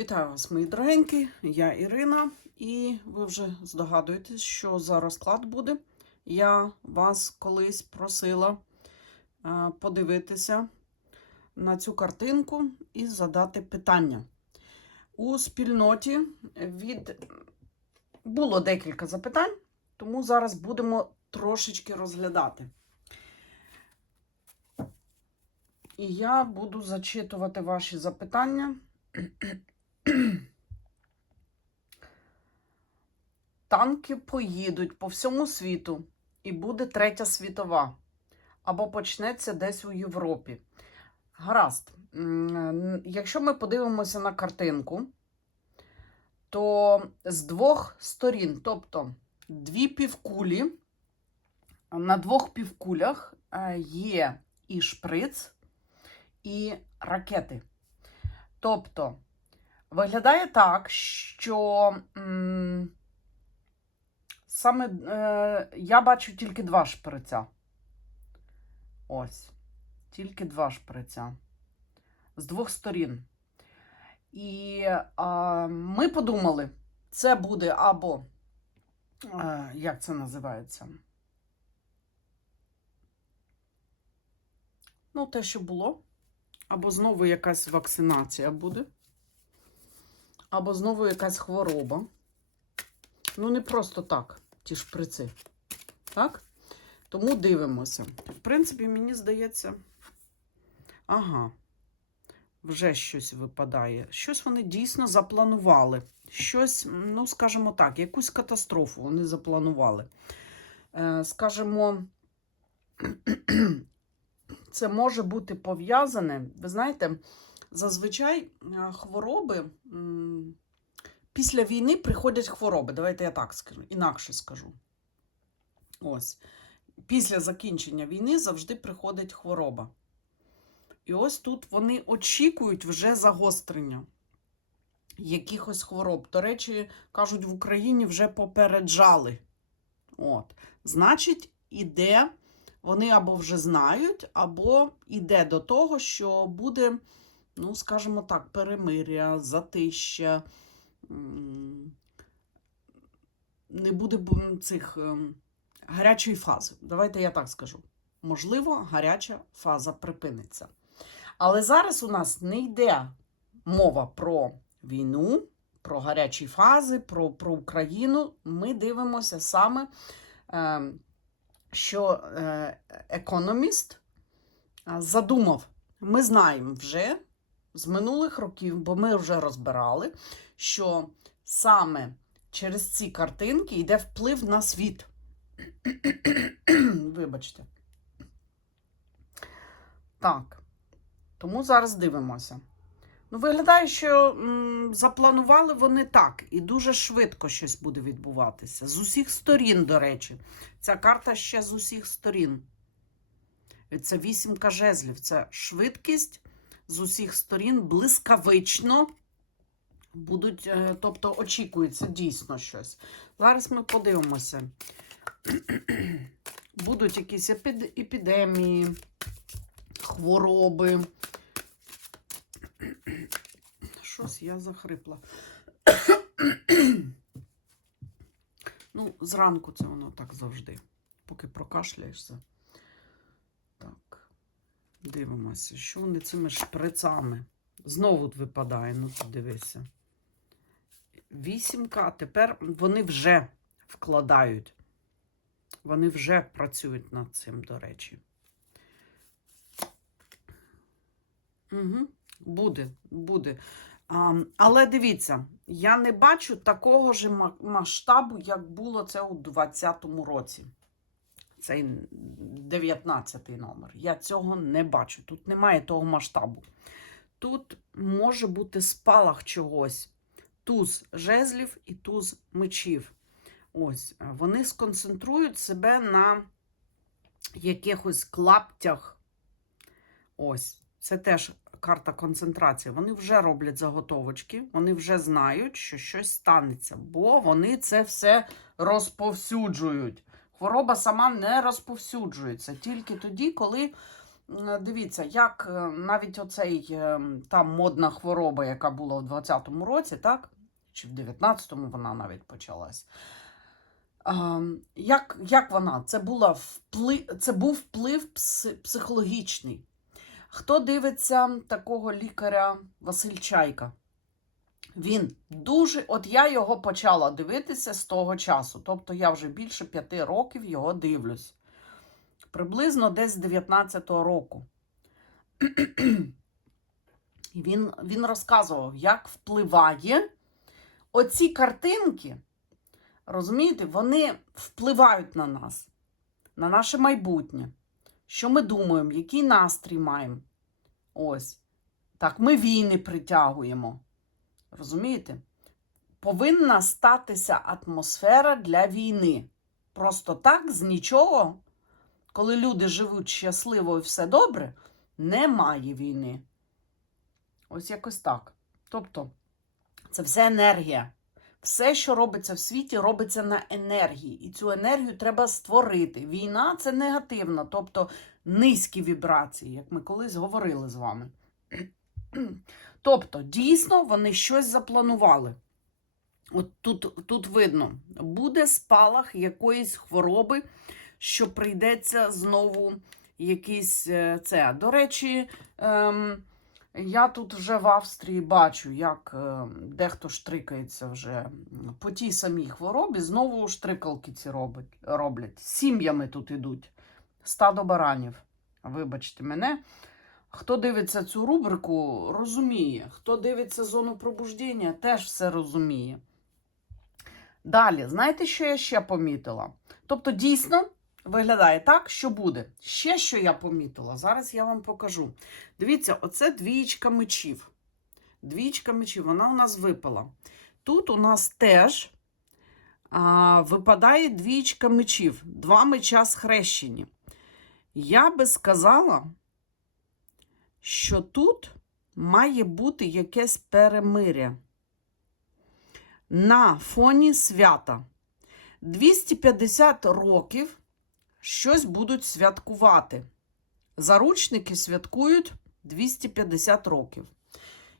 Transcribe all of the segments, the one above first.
Вітаю вас, мої дорогенькі, я Ірина, і ви вже здогадуєтесь, що за розклад буде. Я вас колись просила е, подивитися на цю картинку і задати питання. У спільноті від було декілька запитань, тому зараз будемо трошечки розглядати. І я буду зачитувати ваші запитання. Танки поїдуть по всьому світу, і буде третя світова. Або почнеться десь у Європі. Гаразд. Якщо ми подивимося на картинку, то з двох сторін, тобто дві півкулі, на двох півкулях е, є і шприц, і ракети. Тобто, виглядає так, що м, саме е, я бачу тільки два шприця. Ось. Тільки два шприця. З двох сторін. І а, ми подумали, це буде або, е, як це називається? Ну, те, що було. Або знову якась вакцинація буде, або знову якась хвороба. Ну, не просто так, ті шприци. Так? Тому дивимося. В принципі, мені здається, ага, вже щось випадає. Щось вони дійсно запланували. Щось, ну, скажімо так, якусь катастрофу вони запланували. Е, скажімо, це може бути пов'язане. Ви знаєте, зазвичай е, хвороби після війни приходять хвороби. Давайте я так скажу, інакше скажу. Ось. Після закінчення війни завжди приходить хвороба. І ось тут вони очікують вже загострення якихось хвороб. До речі, кажуть, в Україні вже попереджали. От. Значить, іде вони або вже знають, або йде до того, що буде, ну, скажімо так, перемиря, затища, не буде цих ем, гарячої фази. Давайте я так скажу. Можливо, гаряча фаза припиниться. Але зараз у нас не йде мова про війну, про гарячі фази, про, про Україну. Ми дивимося саме. ем, що е, економіст задумав, ми знаємо вже з минулих років, бо ми вже розбирали, що саме через ці картинки йде вплив на світ. Вибачте. Так. Тому зараз дивимося. Ну, виглядає, що м, запланували вони так, і дуже швидко щось буде відбуватися. З усіх сторін, до речі. Ця карта ще з усіх сторін. Це вісімка жезлів. Це швидкість з усіх сторін, блискавично. Будуть, е, тобто очікується дійсно щось. Зараз ми подивимося. Будуть якісь епідемії, хвороби. Щось я захрипла. ну, зранку це воно так завжди, поки прокашляєшся. Дивимося, що вони цими шприцами. Знову випадає, ну тут дивися. Вісімка, тепер вони вже вкладають. Вони вже працюють над цим, до речі. Угу. Буде, буде. А, але дивіться, я не бачу такого ж масштабу, як було це у 2020 році. Цей 19 номер. Я цього не бачу. Тут немає того масштабу. Тут може бути спалах чогось. Туз жезлів і туз мечів. Ось, е, вони сконцентрують себе на якихось клаптях. Ось, це теж карта концентрації. Вони вже роблять заготовочки, вони вже знають, що щось станеться, бо вони це все розповсюджують. Хвороба сама не розповсюджується тільки тоді, коли дивіться, як е, навіть оцей е, там модна хвороба, яка була в 20-му році, так? Чи в 19-му вона навіть почалась. Як, як вона? Це, була вплив, це був вплив психологічний. Хто дивиться такого лікаря Василь Чайка? Він дуже, от я його почала дивитися з того часу. Тобто я вже більше п'яти років його дивлюсь. Приблизно десь з 19-го року. Він, він розказував, як впливає оці картинки, розумієте, вони впливають на нас, на наше майбутнє. Що ми думаємо, який настрій маємо. Ось. Так, ми війни притягуємо. Розумієте? Повинна статися атмосфера для війни. Просто так, з нічого, коли люди живуть щасливо і все добре, немає війни. Ось якось так. Тобто, це все енергія. Все, що робиться в світі, робиться на енергії. І цю енергію треба створити. Війна це негативно, тобто низькі вібрації, як ми колись говорили з вами. Тобто, дійсно, вони щось запланували. От тут, тут видно, буде спалах якоїсь хвороби, що прийдеться знову якийсь е, це. До речі, ем, я тут вже в Австрії бачу, як е, дехто штрикається вже по тій самій хворобі, знову штрикалки ці робить, роблять. Сім'ями тут ідуть. Стадо баранів. Вибачте мене. Хто дивиться цю рубрику, розуміє. Хто дивиться зону пробуждення, теж все розуміє. Далі, знаєте, що я ще помітила? Тобто, дійсно, виглядає так, що буде. Ще що я помітила, зараз я вам покажу. Дивіться, оце двічка мечів. Двічка мечів, вона у нас випала. Тут у нас теж а, випадає двічка мечів, два меча схрещені. Я би сказала, що тут має бути якесь перемиря. На фоні свята. 250 років щось будуть святкувати. Заручники святкують 250 років.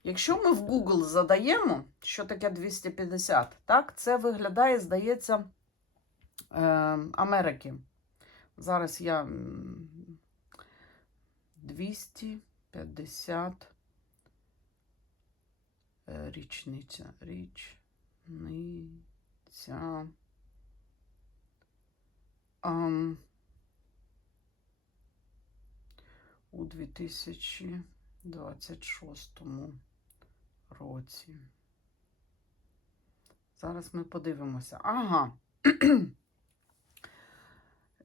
Якщо ми в Google задаємо, що таке 250, так, це виглядає, здається, е, Америки. Зараз я 200. 50 е, річниця, річниця. А, у 2026 році. Зараз ми подивимося. Ага.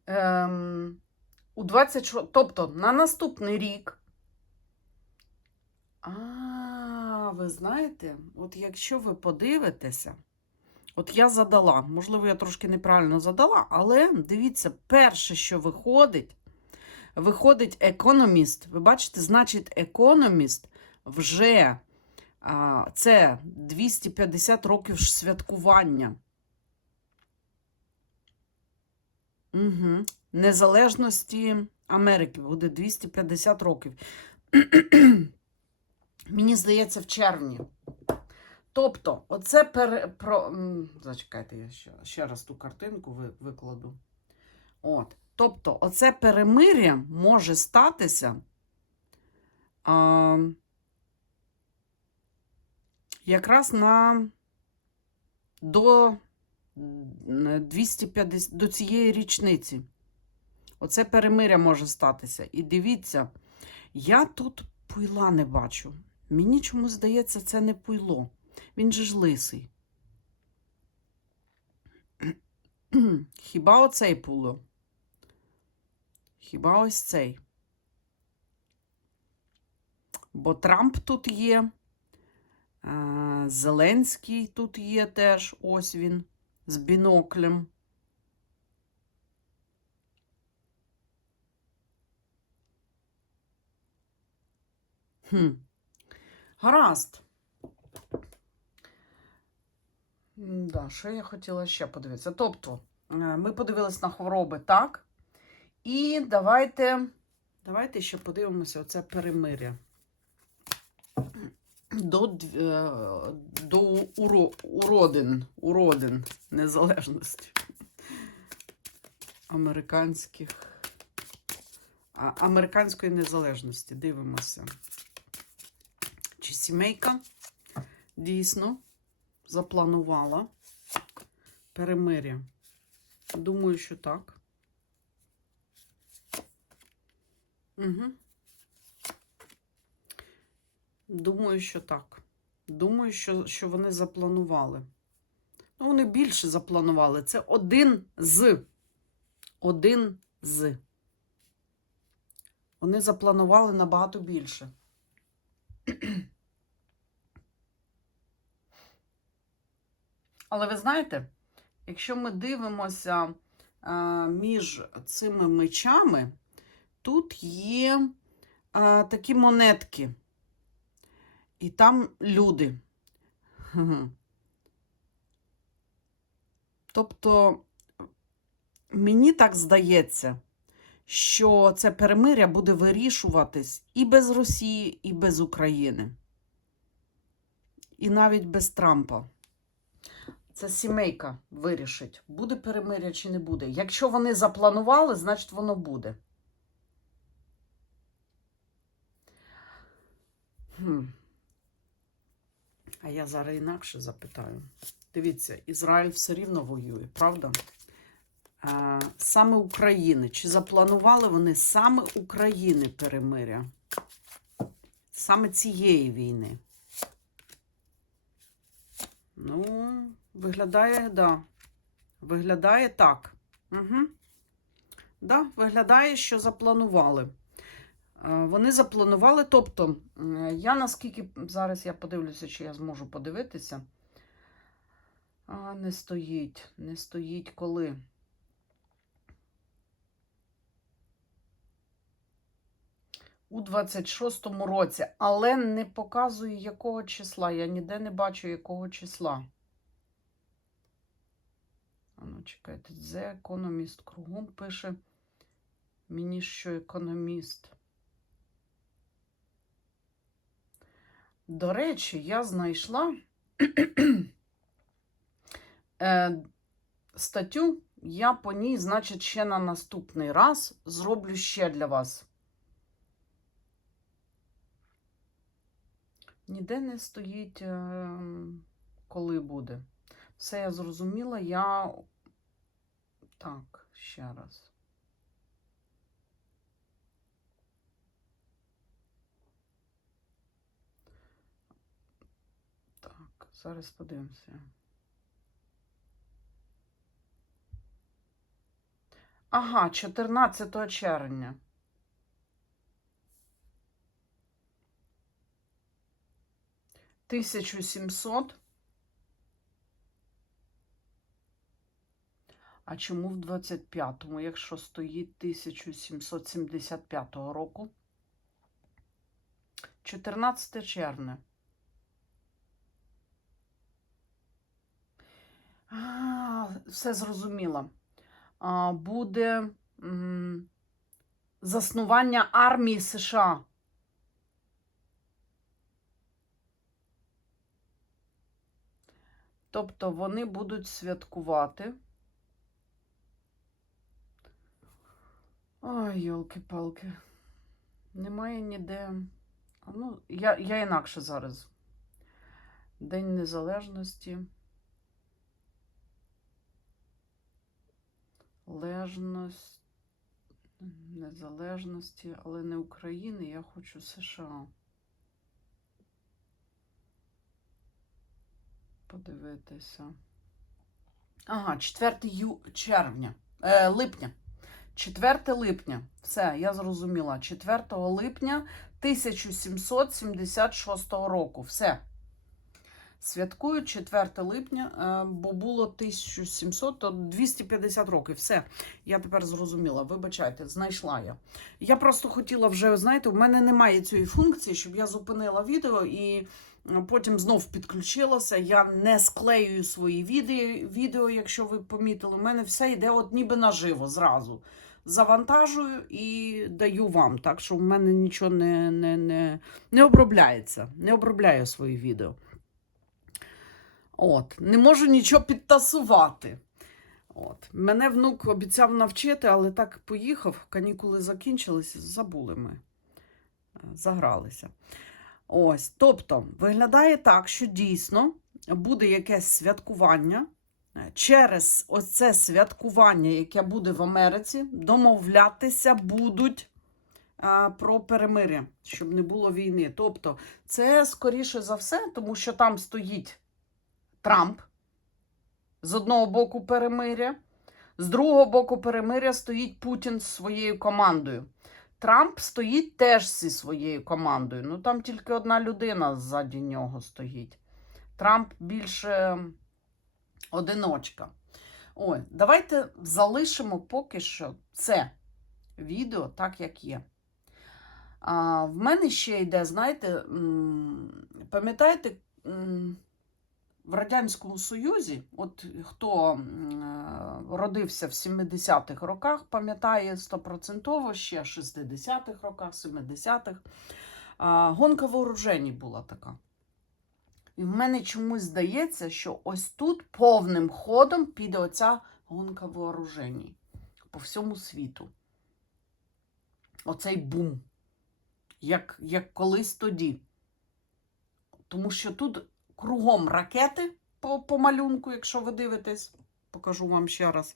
Ем, у 20... Тобто на наступний рік а, ви знаєте, от якщо ви подивитеся, от я задала, можливо, я трошки неправильно задала, але дивіться, перше, що виходить, виходить економіст. Ви бачите, значить, економіст вже а, це 250 років святкування. Угу. Незалежності Америки буде 250 років. Мені здається, в червні. Тобто, оце пере... про... Зачекайте, я ще, ще раз ту картинку ви- викладу. От. Тобто, оце перемир'я може статися а, якраз на до 250 до цієї річниці. Оце перемиря може статися. І дивіться, я тут пуйла не бачу. Мені чомусь здається, це не пуйло. Він же ж лисий. Хіба оцей пуло? Хіба ось цей? Бо Трамп тут є, Зеленський тут є теж, ось він, з біноклем. Хм. Гаразд. Да, що я хотіла ще подивитися? Тобто, е, ми подивились на хвороби, так? І давайте Давайте ще подивимося оце перемиря. До, е, до уро, уродин, уродин незалежності. Американських. Американської незалежності. Дивимося. Сімейка дійсно запланувала перемиря? Думаю, що так. Угу. Думаю, що так. Думаю, що, що вони запланували. Ну, вони більше запланували. Це один з. Один з. Вони запланували набагато більше. Але ви знаєте, якщо ми дивимося між цими мечами, тут є такі монетки. І там люди. Тобто, мені так здається, що це перемиря буде вирішуватись і без Росії, і без України. І навіть без Трампа. Це сімейка вирішить, буде перемиря чи не буде. Якщо вони запланували, значить воно буде. Хм. А я зараз інакше запитаю. Дивіться, Ізраїль все рівно воює, правда? А, саме України. Чи запланували вони саме України перемиря? Саме цієї війни? Ну, виглядає, да. Виглядає так. Угу. Да, виглядає, що запланували. Е, Вони запланували, тобто, я наскільки зараз я подивлюся, чи я зможу подивитися. А, не стоїть, не стоїть коли. У 26-му році, але не показує якого числа. Я ніде не бачу якого числа. А ну, чекайте, The Economist кругом пише мені, що економіст. До речі, я знайшла е, статтю, я по ній, значить, ще на наступний раз зроблю ще для вас. Ніде не стоїть, е, коли буде. Все я зрозуміла, я. Так, ще раз. Так, зараз подивимося. Ага, 14 червня. Тисячу сімсот. А чому в 25-му, якщо стоїть 1775 року? 14 червня. А, все зрозуміло. А, буде м, заснування армії США. Тобто вони будуть святкувати. Ой, йолки-палки. Немає ніде. Ну, я, я інакше зараз. День Незалежності. Лежність. Незалежності, але не України, я хочу США. Подивитися. Ага, 4 ю... червня. Е, липня. 4 липня. Все, я зрозуміла. 4 липня 1776 року. Все. Святкують 4 липня, е, бо було 1700, то 250 років. Все, я тепер зрозуміла. Вибачайте, знайшла я. Я просто хотіла вже, знаєте, в мене немає цієї функції, щоб я зупинила відео і потім знов підключилася. Я не склеюю свої відео, якщо ви помітили. У мене все йде от ніби наживо зразу. завантажую і даю вам. Так що в мене нічого не, не, не, не обробляється. Не обробляю свої відео. От, не можу нічого підтасувати. От. Мене внук обіцяв навчити, але так поїхав, канікули закінчилися, забули ми. Е, Загралися. Ось, тобто, виглядає так, що дійсно буде якесь святкування. Е, Через оце святкування, яке буде в Америці, домовлятися будуть а, про перемир'я, щоб не було війни. Тобто, це скоріше за все, тому що там стоїть Трамп з одного боку перемиря, з другого боку перемиря стоїть Путін з своєю командою. Трамп стоїть теж зі своєю командою. Ну там тільки одна людина ззаді нього стоїть. Трамп більше одиночка. Ой, давайте залишимо поки що це відео так, як є. А, в мене ще йде, знаєте, пам'ятаєте, в Радянському Союзі, от хто е, родився в 70-х роках, пам'ятає стопроцентово ще 60-х роках, 70-х, гонка вооружені була така. І в мене чомусь здається, що ось тут повним ходом піде оця гонка вооружені по всьому світу. Оцей бум. Як, як колись тоді. Тому що тут кругом ракети по, по малюнку, якщо ви дивитесь, покажу вам ще раз.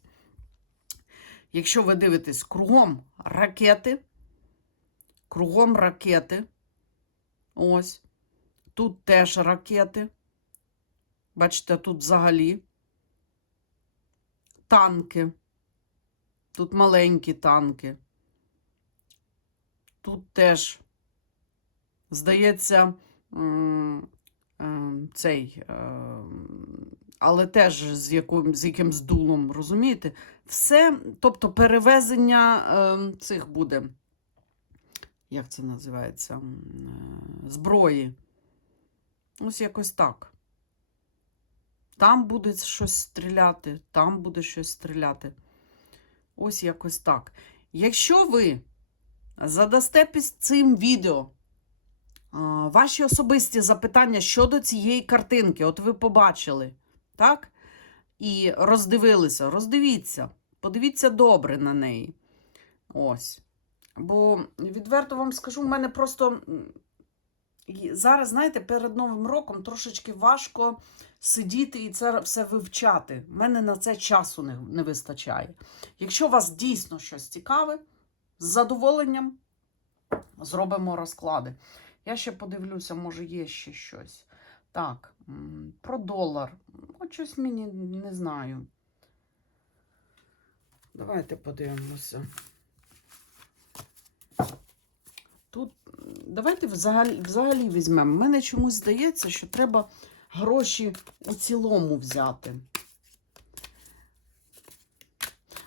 Якщо ви дивитесь, кругом ракети, кругом ракети. Ось. Тут теж ракети. Бачите, тут взагалі танки. Тут маленькі танки. Тут теж, здається, цей, ем, але теж з, яким, з якимсь дулом, розумієте? Все, тобто перевезення ем, цих буде, як це називається, е, зброї. Ось якось так. Там буде щось стріляти, там буде щось стріляти. Ось якось так. Якщо ви задасте під цим відео ваші особисті запитання щодо цієї картинки, от ви побачили, так? І роздивилися, роздивіться, подивіться добре на неї. Ось. Бо відверто вам скажу, в мене просто зараз, знаєте, перед Новим роком трошечки важко сидіти і це все вивчати. У мене на це часу не, не вистачає. Якщо вас дійсно щось цікаве, з задоволенням зробимо розклади. Я ще подивлюся, може, є ще щось. Так, про долар. От щось мені не знаю. Давайте подивимося. Тут давайте взагалі, взагалі візьмемо. Мене чомусь здається, що треба гроші у цілому взяти.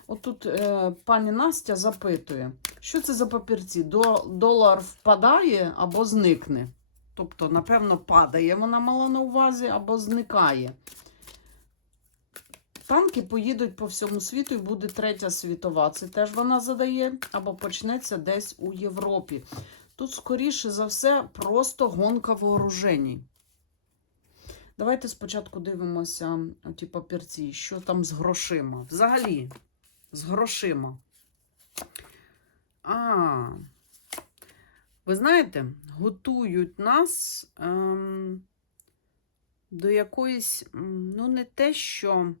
От тут е, пані Настя запитує, що це за папірці? До, долар впадає або зникне. Тобто, напевно, падає, вона мала на увазі, або зникає. Танки поїдуть по всьому світу і буде третя світова. Це теж вона задає, або почнеться десь у Європі. Тут, скоріше за все, просто гонка вооруженій. Давайте спочатку дивимося ті папірці, що там з грошима. Взагалі, з грошима. А, ви знаєте, готують нас ем, до якоїсь, ну, не те, що.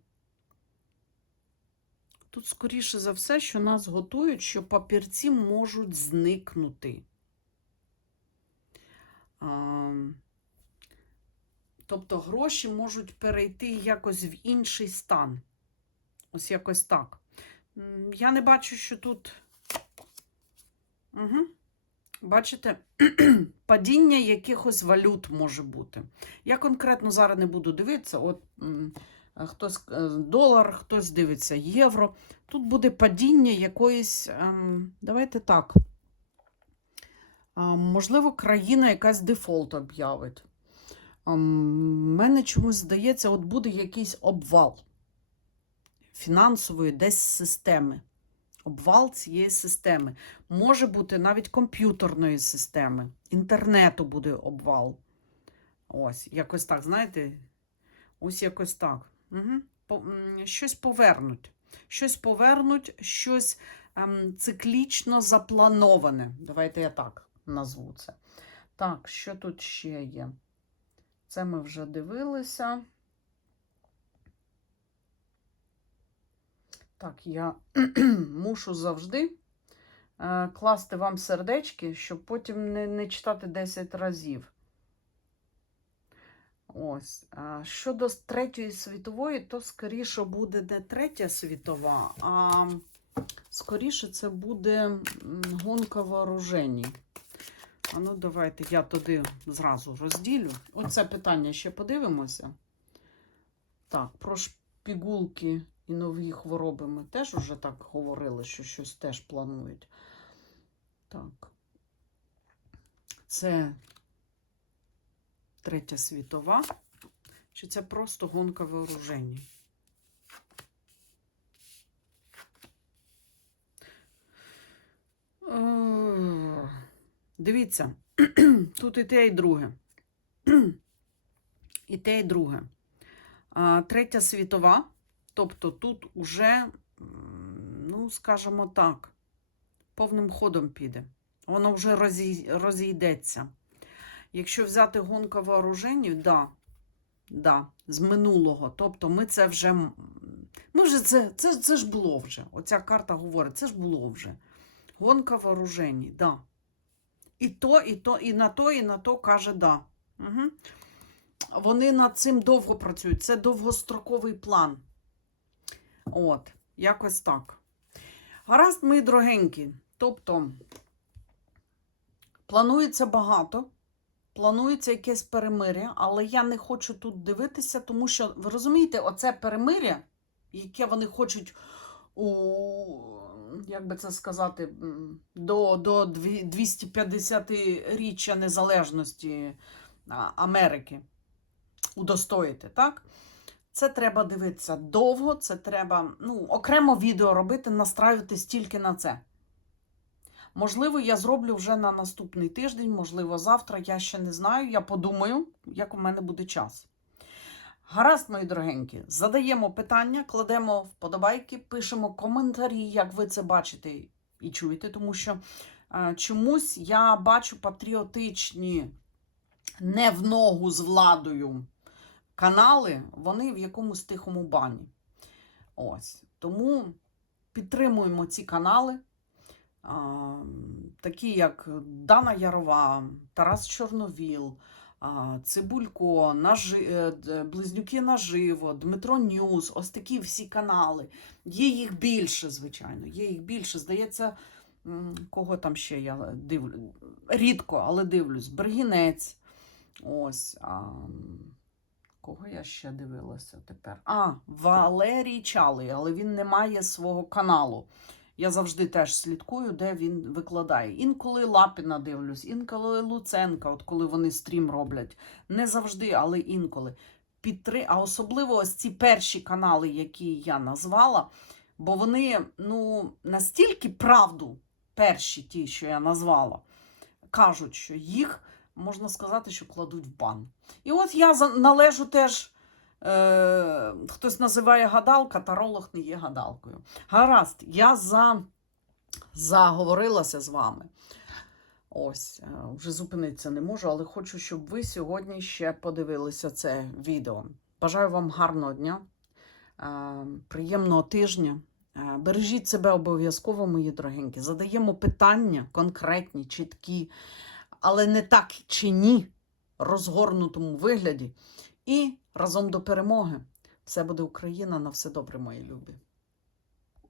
Тут, скоріше за все, що нас готують, що папірці можуть зникнути. А, тобто гроші можуть перейти якось в інший стан. Ось якось так. Я не бачу, що тут. Угу. Бачите, падіння якихось валют може бути. Я конкретно зараз не буду дивитися. От хтось е, долар, хтось дивиться євро. Тут буде падіння якоїсь, ем, давайте так. А, можливо, країна якась дефолт об'явить. Мене чомусь здається, от буде якийсь обвал фінансової десь системи. Обвал цієї системи. Може бути навіть комп'ютерної системи, інтернету буде обвал. Ось, якось так, знаєте? Ось якось так. Угу. Щось повернуть. Щось повернуть, щось ем, циклічно заплановане. Давайте я так назву це. Так, що тут ще є? Це ми вже дивилися. Так, я мушу завжди е, класти вам сердечки, щоб потім не, не читати 10 разів. Ось. А щодо Третьої світової, то скоріше буде не Третя світова, а скоріше це буде гонка вооружені. А ну, давайте я туди зразу розділю. Оце питання ще подивимося. Так, про шпігулки і нові хвороби ми теж уже так говорили, що щось теж планують. Так. Це Третя світова. Чи це просто гонка вооружені? Е, Дивіться, тут і те, і друге. І те, і друге. Третя світова, тобто тут уже, ну, скажімо так, повним ходом піде. Воно вже розій- розійдеться. Якщо взяти гонка вооруженів, да, да, з минулого. Тобто ми це вже. Ми вже це, це, це ж було вже. Оця карта говорить, це ж було вже. Гонка вооружені, да. І то, і то, і на то, і на то каже да. Угу. Вони над цим довго працюють. Це довгостроковий план. От, якось так. Гаразд, мої дорогенькі. Тобто, планується багато, планується якесь перемиря, але я не хочу тут дивитися, тому що, ви розумієте, оце перемиря, яке вони хочуть у, як би це сказати, до, до 250-річчя незалежності Америки удостоїти, так? Це треба дивитися довго, це треба ну, окремо відео робити, настраюватись тільки на це. Можливо, я зроблю вже на наступний тиждень, можливо, завтра, я ще не знаю. Я подумаю, як у мене буде час. Гаразд, мої дорогенькі, задаємо питання, кладемо вподобайки, пишемо коментарі, як ви це бачите і чуєте, тому що е, чомусь я бачу патріотичні, не в ногу з владою канали, вони в якомусь тихому бані. Ось. Тому підтримуємо ці канали. А, такі як Дана Ярова, Тарас Чорновіл, а, Цибулько, Нажи... е, Близнюки Наживо, Дмитро Ньюз, ось такі всі канали. Є їх більше, звичайно. Є їх більше. Здається, кого там ще я дивлю. Рідко, але дивлюсь. Бергінець. Ось. А, кого я ще дивилася тепер? А, Валерій Чалий, але він не має свого каналу. Я завжди теж слідкую, де він викладає. Інколи Лапіна дивлюсь, інколи Луценка, от коли вони стрім роблять. Не завжди, але інколи. Підтри... А особливо ось ці перші канали, які я назвала, бо вони ну, настільки правду, перші ті, що я назвала, кажуть, що їх, можна сказати, що кладуть в бан. І от я належу теж. Е, хтось називає гадалка, таролог не є гадалкою. Гаразд, я за, заговорилася з вами. Ось, е, вже зупинитися не можу, але хочу, щоб ви сьогодні ще подивилися це відео. Бажаю вам гарного дня, е, приємного тижня. Е, Бережіть себе обов'язково, мої дорогенькі. Задаємо питання конкретні, чіткі, але не так чи ні, розгорнутому вигляді. І разом до перемоги. Все буде Україна, на все добре, мої любі.